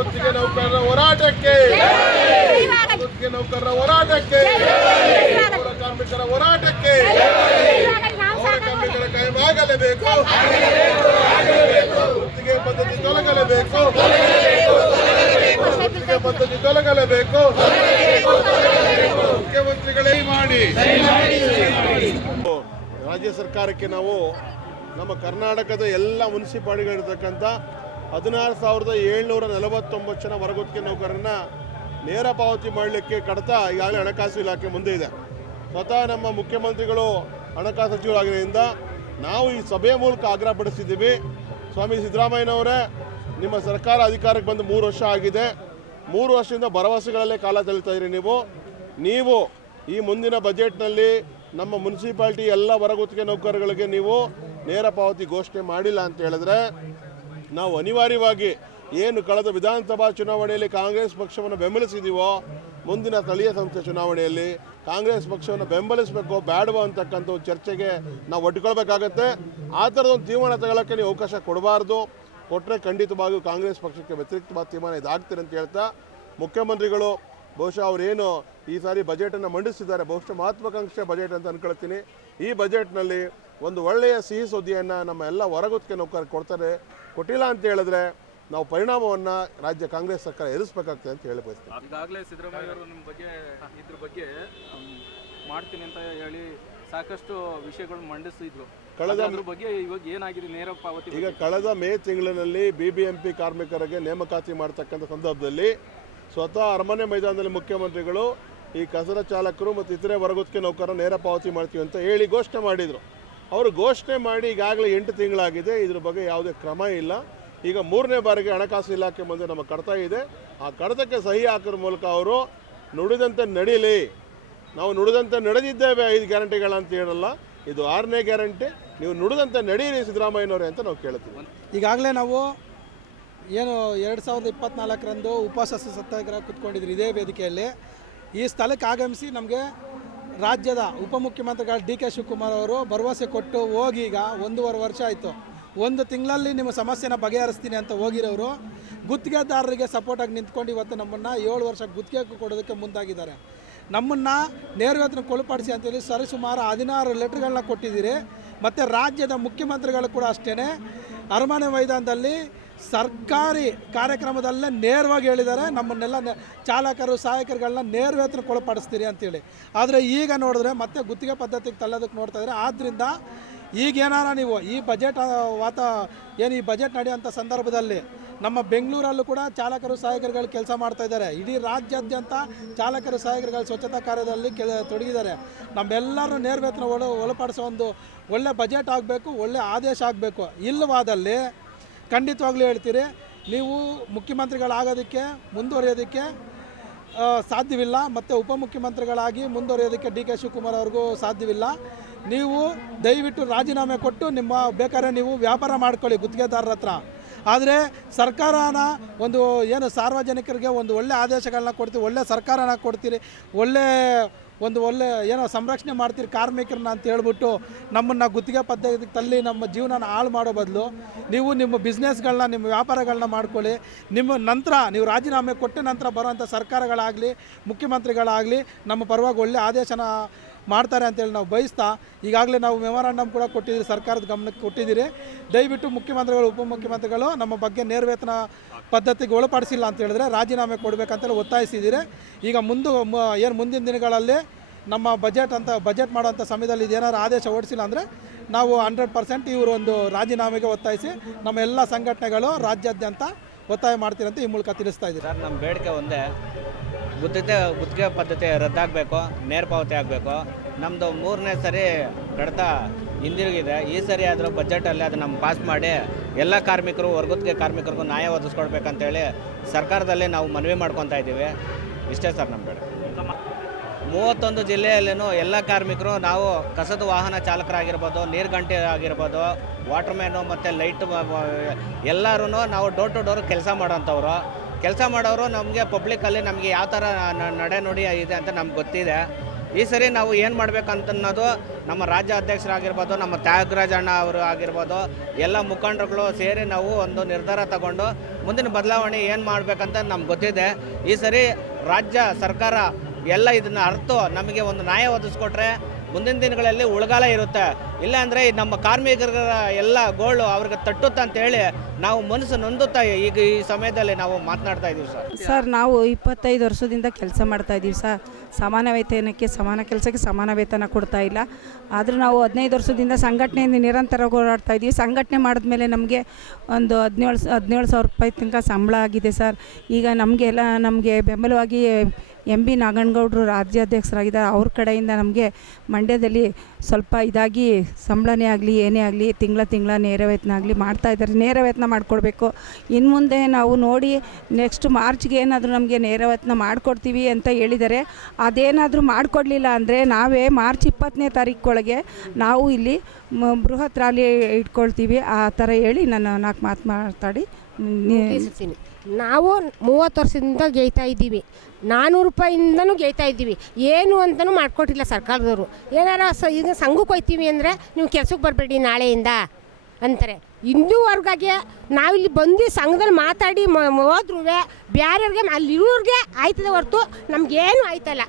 ಗುತ್ತಿಗೆ ನೌಕರರ ಹೋರಾಟಕ್ಕೆ. ಗುತ್ತಿಗೆ ನೌಕರರ ಹೋರಾಟಕ್ಕೆ. ಪೌರ ಕಾರ್ಮಿಕರ ಹೋರಾಟಕ್ಕೆ. ಪೌರ ಕಾರ್ಮಿಕರ ಆಗಲೇಬೇಕು ಗುತ್ತಿಗೆ ಪದ್ಧತಿ ತೊಲಗಲೇಬೇಕು. ಗುತ್ತಿಗೆ ಪದ್ಧತಿ ತೊಲಗಲೇಬೇಕು. ಮುಖ್ಯಮಂತ್ರಿಗಳೇ ಮಾಡಿ. ರಾಜ್ಯ ಸರ್ಕಾರಕ್ಕೆ ನಾವು ನಮ್ಮ ಕರ್ನಾಟಕದ ಎಲ್ಲ ಮುನ್ಸಿಪಾಲಿಟಿಗಳಿರ್ತಕ್ಕಂಥ ಹದಿನಾರು ಸಾವಿರದ ಏಳ್ನೂರ ನಲವತ್ತೊಂಬತ್ತು ಜನ ಹೊರಗುತ್ತಿಗೆ ನೌಕರರನ್ನ ನೇರ ಪಾವತಿ ಮಾಡಲಿಕ್ಕೆ ಕಡತ ಈಗಾಗಲೇ ಹಣಕಾಸು ಇಲಾಖೆ ಮುಂದೆ ಇದೆ. ಸ್ವತಃ ನಮ್ಮ ಮುಖ್ಯಮಂತ್ರಿಗಳು ಹಣಕಾಸು ಸಚಿವರಾಗಿರೋದ್ರಿಂದ ನಾವು ಈ ಸಭೆಯ ಮೂಲಕ ಆಗ್ರಹಪಡಿಸಿದ್ದೀವಿ ಸ್ವಾಮಿ ಸಿದ್ದರಾಮಯ್ಯನವರೇ, ನಿಮ್ಮ ಸರ್ಕಾರ ಅಧಿಕಾರಕ್ಕೆ ಬಂದು ಮೂರು ವರ್ಷ ಆಗಿದೆ. ಮೂರು ವರ್ಷದಿಂದ ಭರವಸೆಗಳಲ್ಲೇ ಕಾಲ ತಳ್ತಾ ಇದ್ದೀರಿ ನೀವು. ನೀವು ಈ ಮುಂದಿನ ಬಜೆಟ್ನಲ್ಲಿ ನಮ್ಮ ಮುನ್ಸಿಪಾಲ್ಟಿ ಎಲ್ಲ ಹೊರಗುತ್ತಿಗೆ ನೌಕರಗಳಿಗೆ ನೀವು ನೇರ ಪಾವತಿ ಘೋಷಣೆ ಮಾಡಿಲ್ಲ ಅಂತ ಹೇಳಿದ್ರೆ ನಾವು ಅನಿವಾರ್ಯವಾಗಿ ಏನು ಕಳೆದ ವಿಧಾನಸಭಾ ಚುನಾವಣೆಯಲ್ಲಿ ಕಾಂಗ್ರೆಸ್ ಪಕ್ಷವನ್ನು ಬೆಂಬಲಿಸಿದೀವೋ, ಮುಂದಿನ ಸ್ಥಳೀಯ ಸಂಸ್ಥೆ ಚುನಾವಣೆಯಲ್ಲಿ ಕಾಂಗ್ರೆಸ್ ಪಕ್ಷವನ್ನು ಬೆಂಬಲಿಸಬೇಕು ಬೇಡವೋ ಅಂತಕ್ಕಂಥ ಚರ್ಚೆಗೆ ನಾವು ಒಡ್ಕೊಳ್ಬೇಕಾಗತ್ತೆ. ಆ ಥರದ ಒಂದು ತೀರ್ಮಾನ ತಗೊಳ್ಳೋಕ್ಕೆ ನೀವು ಅವಕಾಶ ಕೊಡಬಾರ್ದು. ಕೊಟ್ಟರೆ ಖಂಡಿತವಾಗಿಯೂ ಕಾಂಗ್ರೆಸ್ ಪಕ್ಷಕ್ಕೆ ವ್ಯತಿರಿಕ್ತವಾದ ತೀರ್ಮಾನ ಇದಾಗ್ತೀರಿ ಅಂತ ಹೇಳ್ತಾ, ಮುಖ್ಯಮಂತ್ರಿಗಳು ಬಹುಶಃ ಅವರೇನು ಈ ಸಾರಿ ಬಜೆಟನ್ನು ಮಂಡಿಸಿದ್ದಾರೆ ಬಹುಶಃ ಮಹತ್ವಾಕಾಂಕ್ಷೆ ಬಜೆಟ್ ಅಂತ ಅಂದ್ಕೊಳ್ತೀನಿ ಈ ಬಜೆಟ್ನಲ್ಲಿ ಒಂದು ಒಳ್ಳೆಯ ಸಿಹಿ ಸುದ್ದಿಯನ್ನು ನಮ್ಮ ಎಲ್ಲ ಹೊರಗುತ್ತಿಗೆ ನೌಕರರು ಕೊಡ್ತಾರೆ. ಕೊಟ್ಟಿಲ್ಲ ಅಂತ ಹೇಳಿದ್ರೆ ನಾವು ಪರಿಣಾಮವನ್ನು ರಾಜ್ಯ ಕಾಂಗ್ರೆಸ್ ಸರ್ಕಾರ ಎದುರಿಸಬೇಕಾಗ್ತದೆ ಅಂತ ಹೇಳಿ ಬಯಸ್ತೀವಿ ಈಗಾಗಲೇ ಸಿದ್ದರಾಮಯ್ಯ ಅವರು ನಿಮ್ಮ ಬಗ್ಗೆ ಇದ್ರ ಬಗ್ಗೆ ಮಾಡ್ತೀನಿ ಅಂತ ಹೇಳಿ ಸಾಕಷ್ಟು ವಿಷಯಗಳು ಮಂಡಿಸಿದ್ರು. ಕಳೆದ ಬಗ್ಗೆ ಇವಾಗ ಏನಾಗಿದೆ ನೇರ ಪಾವತಿ ಈಗ ಕಳೆದ ಮೇ ತಿಂಗಳಿನಲ್ಲಿ ಬಿ ಬಿ ಎಂ ಪಿ ಕಾರ್ಮಿಕರಿಗೆ ನೇಮಕಾತಿ ಮಾಡ್ತಕ್ಕಂಥ ಸಂದರ್ಭದಲ್ಲಿ ಸ್ವತಃ ಅರಮನೆ ಮೈದಾನದಲ್ಲಿ ಮುಖ್ಯಮಂತ್ರಿಗಳು ಈ ಕಸರ ಚಾಲಕರು ಮತ್ತು ಇತರೆ ವರ್ಗಕ್ಕೆ ನೌಕರರು ನೇರ ಪಾವತಿ ಮಾಡ್ತೀವಿ ಅಂತ ಹೇಳಿ ಘೋಷಣೆ ಮಾಡಿದರು. ಅವರು ಘೋಷಣೆ ಮಾಡಿ ಈಗಾಗಲೇ ಎಂಟು ತಿಂಗಳಾಗಿದೆ. ಇದ್ರ ಬಗ್ಗೆ ಯಾವುದೇ ಕ್ರಮ ಇಲ್ಲ. ಈಗ ಮೂರನೇ ಬಾರಿಗೆ ಹಣಕಾಸು ಇಲಾಖೆ ಮುಂದೆ ನಮ್ಮ ಕಡತ ಇದೆ. ಆ ಕಡತಕ್ಕೆ ಸಹಿ ಹಾಕೋದ್ರ ಮೂಲಕ ಅವರು ನುಡಿದಂತೆ ನಡೀಲಿ. ನಾವು ನುಡಿದಂತೆ ನಡೆದಿದ್ದೇವೆ ಐದು ಗ್ಯಾರಂಟಿಗಳಂತ ಹೇಳಲ್ಲ. ಇದು ಆರನೇ ಗ್ಯಾರಂಟಿ. ನೀವು ನುಡಿದಂತೆ ನಡೀರಿ ಸಿದ್ದರಾಮಯ್ಯನವರೇ ಅಂತ ನಾವು ಕೇಳ್ತೀವಿ. ಈಗಾಗಲೇ ನಾವು ಏನು ಎರಡು ಸಾವಿರದ ಇಪ್ಪತ್ನಾಲ್ಕರಂದು ಉಪವಾಸ ಸತ್ಯಾಗ್ರಹ ಕೂತ್ಕೊಂಡಿದ್ರು ಇದೇ ವೇದಿಕೆಯಲ್ಲಿ. ಈ ಸ್ಥಳಕ್ಕೆ ಆಗಮಿಸಿ ನಮಗೆ ರಾಜ್ಯದ ಉಪಮುಖ್ಯಮಂತ್ರಿಗಳು ಡಿ ಕೆ ಶಿವಕುಮಾರ್ ಅವರು ಭರವಸೆ ಕೊಟ್ಟು ಹೋಗಿ ಈಗ ಒಂದೂವರೆ ವರ್ಷ ಆಯಿತು. ಒಂದು ತಿಂಗಳಲ್ಲಿ ನಿಮ್ಮ ಸಮಸ್ಯೆನ ಬಗೆಹರಿಸ್ತೀನಿ ಅಂತ ಹೋಗಿರೋರು, ಗುತ್ತಿಗೆದಾರರಿಗೆ ಸಪೋರ್ಟಾಗಿ ನಿಂತ್ಕೊಂಡು ಇವತ್ತು ನಮ್ಮನ್ನು ಏಳು ವರ್ಷ ಗುತ್ತಿಗೆ ಕೊಡೋದಕ್ಕೆ ಮುಂದಾಗಿದ್ದಾರೆ. ನಮ್ಮನ್ನು ನೇರವೇತನ ಕೊಳಪಡಿಸಿ ಅಂತೇಳಿ ಸರಿಸುಮಾರು ಹದಿನಾರು ಲೆಟ್ರ್ಗಳನ್ನ ಕೊಟ್ಟಿದ್ದೀರಿ. ಮತ್ತು ರಾಜ್ಯದ ಮುಖ್ಯಮಂತ್ರಿಗಳು ಕೂಡ ಅಷ್ಟೇ ಅರಮನೆ ಮೈದಾನದಲ್ಲಿ ಸರ್ಕಾರಿ ಕಾರ್ಯಕ್ರಮದಲ್ಲೇ ನೇರವಾಗಿ ಹೇಳಿದ್ದಾರೆ. ನಮ್ಮನ್ನೆಲ್ಲ ಚಾಲಕರು, ಸಹಾಯಕರುಗಳನ್ನ ನೇರವೇತನಕ್ಕೊಳಪಡಿಸ್ತೀರಿ ಅಂತೇಳಿ. ಆದರೆ ಈಗ ನೋಡಿದ್ರೆ ಮತ್ತೆ ಗುತ್ತಿಗೆ ಪದ್ಧತಿಗೆ ತಳ್ಳೋದಕ್ಕೆ ನೋಡ್ತಾ ಇದ್ದಾರೆ ಆದ್ದರಿಂದ ಈಗೇನಾರ ನೀವು ಈ ಬಜೆಟ್ ವಾತ, ಏನು ಈ ಬಜೆಟ್ ನಡೆಯುವಂಥ ಸಂದರ್ಭದಲ್ಲಿ ನಮ್ಮ ಬೆಂಗಳೂರಲ್ಲೂ ಕೂಡ ಚಾಲಕರು, ಸಹಾಯಕರುಗಳು ಕೆಲಸ ಮಾಡ್ತಾ ಇದ್ದಾರೆ. ಇಡೀ ರಾಜ್ಯಾದ್ಯಂತ ಚಾಲಕರು, ಸಹಾಯಕರುಗಳು ಸ್ವಚ್ಛತಾ ಕಾರ್ಯದಲ್ಲಿ ಕೆಲ ತೊಡಗಿದ್ದಾರೆ. ನಮ್ಮೆಲ್ಲರೂ ನೇರವೇತನ ಒಳ, ಒಳಪಡಿಸೋ ಒಂದು ಒಳ್ಳೆ ಬಜೆಟ್ ಆಗಬೇಕು, ಒಳ್ಳೆ ಆದೇಶ ಆಗಬೇಕು. ಇಲ್ಲವಾದಲ್ಲಿ ಖಂಡಿತವಾಗ್ಲೂ ಹೇಳ್ತೀರಿ, ನೀವು ಮುಖ್ಯಮಂತ್ರಿಗಳಾಗೋದಕ್ಕೆ ಮುಂದುವರಿಯೋದಕ್ಕೆ ಸಾಧ್ಯವಿಲ್ಲ ಮತ್ತು ಉಪಮುಖ್ಯಮಂತ್ರಿಗಳಾಗಿ ಮುಂದುವರಿಯೋದಕ್ಕೆ ಡಿ ಕೆ ಶಿವಕುಮಾರ್ ಅವ್ರಿಗೂ ಸಾಧ್ಯವಿಲ್ಲ. ನೀವು ದಯವಿಟ್ಟು ರಾಜೀನಾಮೆ ಕೊಟ್ಟು ನಿಮ್ಮ ಬೇಕಾದ್ರೆ ನೀವು ವ್ಯಾಪಾರ ಮಾಡ್ಕೊಳ್ಳಿ ಗುತ್ತಿಗೆದಾರರ ಹತ್ರ. ಆದರೆ ಸರ್ಕಾರನ ಒಂದು ಏನು ಸಾರ್ವಜನಿಕರಿಗೆ ಒಂದು ಒಳ್ಳೆ ಆದೇಶಗಳನ್ನ ಕೊಡ್ತೀವಿ, ಒಳ್ಳೆ ಸರ್ಕಾರನ ಕೊಡ್ತೀರಿ, ಒಳ್ಳೆ ಒಂದು ಒಳ್ಳೆ ಏನೋ ಸಂರಕ್ಷಣೆ ಮಾಡ್ತೀರಿ ಕಾರ್ಮಿಕರನ್ನ ಅಂತ ಹೇಳ್ಬಿಟ್ಟು ನಮ್ಮನ್ನು ಗುತ್ತಿಗೆ ಪದ್ಧತಿಗೆ ತಳ್ಳಿ ನಮ್ಮ ಜೀವನನ ಹಾಳು ಮಾಡೋ ಬದಲು ನೀವು ನಿಮ್ಮ ಬಿಸ್ನೆಸ್ಗಳನ್ನ ನಿಮ್ಮ ವ್ಯಾಪಾರಗಳನ್ನ ಮಾಡ್ಕೊಳ್ಳಿ. ನಿಮ್ಮ ನಂತರ ನೀವು ರಾಜೀನಾಮೆ ಕೊಟ್ಟ ನಂತರ ಬರುವಂಥ ಸರ್ಕಾರಗಳಾಗಲಿ, ಮುಖ್ಯಮಂತ್ರಿಗಳಾಗಲಿ ನಮ್ಮ ಪರವಾಗಿ ಒಳ್ಳೆ ಆದೇಶನ ಮಾಡ್ತಾರೆ ಅಂತೇಳಿ ನಾವು ಬಯಸ್ತಾ ಈಗಾಗಲೇ ನಾವು ಮೆಮೊರಾಂಡಮ್ ಕೂಡ ಕೊಟ್ಟಿದ್ದೀರಿ, ಸರ್ಕಾರದ ಗಮನಕ್ಕೆ ಕೊಟ್ಟಿದ್ದೀರಿ. ದಯವಿಟ್ಟು ಮುಖ್ಯಮಂತ್ರಿಗಳು, ಉಪಮುಖ್ಯಮಂತ್ರಿಗಳು ನಮ್ಮ ಬಗ್ಗೆ ನೇರವೇತನ ಪದ್ಧತಿಗೆ ಒಳಪಡಿಸಿಲ್ಲ ಅಂತ ಹೇಳಿದ್ರೆ ರಾಜೀನಾಮೆ ಕೊಡಬೇಕಂತೇಳಿ ಒತ್ತಾಯಿಸಿದ್ದೀರಿ. ಈಗ ಮುಂದೆ ಏನು ಮುಂದಿನ ದಿನಗಳಲ್ಲಿ ನಮ್ಮ ಬಜೆಟ್ ಅಂತ, ಬಜೆಟ್ ಮಾಡೋಂಥ ಸಮಯದಲ್ಲಿ ಇದೇನಾದ್ರು ಆದೇಶ ಓಡಿಸಿಲ್ಲ ಅಂದರೆ ನಾವು ಹಂಡ್ರೆಡ್ ಪರ್ಸೆಂಟ್ ಇವರು ಒಂದು ರಾಜೀನಾಮೆಗೆ ಒತ್ತಾಯಿಸಿ ನಮ್ಮ ಎಲ್ಲ ಸಂಘಟನೆಗಳು ರಾಜ್ಯಾದ್ಯಂತ ಒತ್ತಾಯ ಮಾಡ್ತೀರಂತ ಈ ಮೂಲಕ ತಿಳಿಸ್ತಾ ಇದ್ದೀರಿ. ಸರ್, ನಮ್ಮ ಬೇಡಿಕೆ ಒಂದೇ, ಗುತ್ತಿಗೆ ಗುತ್ತಿಗೆ ಪದ್ಧತಿ ರದ್ದಾಗಬೇಕು, ನೇರ ಪಾವತಿ ಆಗಬೇಕು. ನಮ್ಮದು ಮೂರನೇ ಸರಿ ಕಡತ ಹಿಂದಿರುಗಿದೆ. ಈ ಸರಿ ಆದರೂ ಬಜೆಟಲ್ಲಿ ಅದು ನಮ್ಮ ಪಾಸ್ ಮಾಡಿ ಎಲ್ಲ ಕಾರ್ಮಿಕರು ವರ್ಗದ್ಗೆ ಕಾರ್ಮಿಕರಿಗೂ ನ್ಯಾಯ ಒದಗಿಸ್ಕೊಡ್ಬೇಕಂತೇಳಿ ಸರ್ಕಾರದಲ್ಲಿ ನಾವು ಮನವಿ ಮಾಡ್ಕೊತಾ ಇದ್ದೀವಿ. ಇಷ್ಟೇ ಸರ್ ನಮ್ಮ ಕಡೆ ಮೂವತ್ತೊಂದು ಜಿಲ್ಲೆಯಲ್ಲೂ ಎಲ್ಲ ಕಾರ್ಮಿಕರು ನಾವು ಕಸದ ವಾಹನ ಚಾಲಕರಾಗಿರ್ಬೋದು ನೀರ್ಗಂಟೆ ಆಗಿರ್ಬೋದು ವಾಟರ್ಮ್ಯಾನು ಮತ್ತು ಲೈಟ್ ಎಲ್ಲರೂ ನಾವು ಡೋರ್ ಟು ಡೋರ್ ಕೆಲಸ ಮಾಡೋಂಥವ್ರು. ಕೆಲಸ ಮಾಡೋರು ನಮಗೆ ಪಬ್ಲಿಕ್ಕಲ್ಲಿ ನಮಗೆ ಯಾವ ಥರ ನಡೆ ನುಡಿ ಇದೆ ಅಂತ ನಮ್ಗೆ ಗೊತ್ತಿದೆ. ಈ ಸರಿ ನಾವು ಏನು ಮಾಡಬೇಕಂತನ್ನೋದು ನಮ್ಮ ರಾಜ್ಯ ಅಧ್ಯಕ್ಷರಾಗಿರ್ಬೋದು, ನಮ್ಮ ತ್ಯಾಗರಾಜ ಅಣ್ಣ ಅವರು ಆಗಿರ್ಬೋದು, ಎಲ್ಲ ಮುಖಂಡರುಗಳು ಸೇರಿ ನಾವು ಒಂದು ನಿರ್ಧಾರ ತಗೊಂಡು ಮುಂದಿನ ಬದಲಾವಣೆ ಏನು ಮಾಡಬೇಕಂತ ನಮ್ಗೆ ಗೊತ್ತಿದೆ. ಈ ಸರಿ ರಾಜ್ಯ ಸರ್ಕಾರ ಎಲ್ಲ ಇದನ್ನು ಅರ್ಥ ನಮಗೆ ಒಂದು ನ್ಯಾಯ ಒದಗಿಸ್ಕೊಟ್ರೆ ಮುಂದಿನ ದಿನಗಳಲ್ಲಿ ಉಳಗಾಲ ಇರುತ್ತೆ. ಇಲ್ಲಾಂದರೆ ನಮ್ಮ ಕಾರ್ಮಿಕರ ಎಲ್ಲ ಗೋಳು ಅವ್ರಿಗೆ ತಟ್ಟುತ್ತೆ ಅಂತೇಳಿ ನಾವು ಮನಸ್ಸು ನೊಂದುತ್ತಾ ಈಗ ಈ ಸಮಯದಲ್ಲಿ ನಾವು ಮಾತನಾಡ್ತಾ ಇದ್ದೀವಿ ಸರ್. ಸರ್, ನಾವು ಇಪ್ಪತ್ತೈದು ವರ್ಷದಿಂದ ಕೆಲಸ ಮಾಡ್ತಾ ಇದ್ದೀವಿ ಸರ್. ಸಮಾನ ವೇತನಕ್ಕೆ ಸಮಾನ ಕೆಲಸಕ್ಕೆ ಸಮಾನ ವೇತನ ಕೊಡ್ತಾ ಇಲ್ಲ. ಆದರೂ ನಾವು ಹದಿನೈದು ವರ್ಷದಿಂದ ಸಂಘಟನೆಯಿಂದ ನಿರಂತರ ಹೋರಾಡ್ತಾ ಇದ್ದೀವಿ ಸಂಘಟನೆ ಮಾಡಿದ್ಮೇಲೆ ನಮಗೆ ಒಂದು ಹದಿನೇಳು ಹದಿನೇಳು ಸಾವಿರ ರೂಪಾಯಿ ತನಕ ಸಂಬಳ ಆಗಿದೆ ಸರ್. ಈಗ ನಮಗೆಲ್ಲ ನಮಗೆ ಬೆಂಬಲವಾಗಿ ಎಂ ಬಿ ನಾಗನಗೌಡರು ರಾಜ್ಯಾಧ್ಯಕ್ಷರಾಗಿದ್ದಾರೆ. ಅವ್ರ ಕಡೆಯಿಂದ ನಮಗೆ ಮಂಡ್ಯದಲ್ಲಿ ಸ್ವಲ್ಪ ಇದಾಗಿ ಸಂಬಳನೇ ಆಗಲಿ, ಏನೇ ಆಗಲಿ, ತಿಂಗಳ ತಿಂಗಳ ನೇರ ವೇತನ ಆಗಲಿ ಮಾಡ್ತಾ ಇದ್ದಾರೆ. ನೇರ ವೇತನ ಮಾಡಿಕೊಡ್ಬೇಕು. ಇನ್ನು ಮುಂದೆ ನಾವು ನೋಡಿ ನೆಕ್ಸ್ಟ್ ಮಾರ್ಚ್ಗೆ ಏನಾದರೂ ನಮಗೆ ನೇರ ವೇತನ ಮಾಡಿಕೊಡ್ತೀವಿ ಅಂತ ಹೇಳಿದ್ದಾರೆ. ಅದೇನಾದರೂ ಮಾಡಿಕೊಡ್ಲಿಲ್ಲ ಅಂದರೆ ನಾವೇ ಮಾರ್ಚ್ ಇಪ್ಪತ್ತನೇ ತಾರೀಕೊಳಗೆ ನಾವು ಇಲ್ಲಿ ಬೃಹತ್ ರ್ಯಾಲಿ ಇಟ್ಕೊಳ್ತೀವಿ. ಆ ಥರ ಹೇಳಿ ನಾನು ನಾಲ್ಕು ಮಾತು ಮಾತಾಡಿ. ನಾವು ಮೂವತ್ತು ವರ್ಷದಿಂದ ಗೇಯ್ತಾ ಇದ್ದೀವಿ. ನಾನ್ನೂರು ರೂಪಾಯಿಂದನೂ ಗೇಯ್ತಾ ಇದ್ದೀವಿ. ಏನು ಅಂತಲೂ ಮಾಡಿಕೊಟ್ಟಿಲ್ಲ ಸರ್ಕಾರದವರು. ಏನಾರ ಸ ಈಗ ಸಂಘಕ್ಕೆ ಹೋಯ್ತೀವಿ ಅಂದರೆ ನೀವು ಕೆಲ್ಸಕ್ಕೆ ಬರಬೇಡಿ ನಾಳೆಯಿಂದ ಅಂತಾರೆ. ಇಂದುವರೆಗಾಗೆ ನಾವಿಲ್ಲಿ ಬಂದು ಸಂಘದಲ್ಲಿ ಮಾತಾಡಿ ಹೋದ್ರೂ ಬೇರೆಯವ್ರಿಗೆ ಅಲ್ಲಿರೋರಿಗೆ ಆಯ್ತದೆ ಹೊರತು ನಮಗೇನು ಆಯ್ತಲ್ಲ.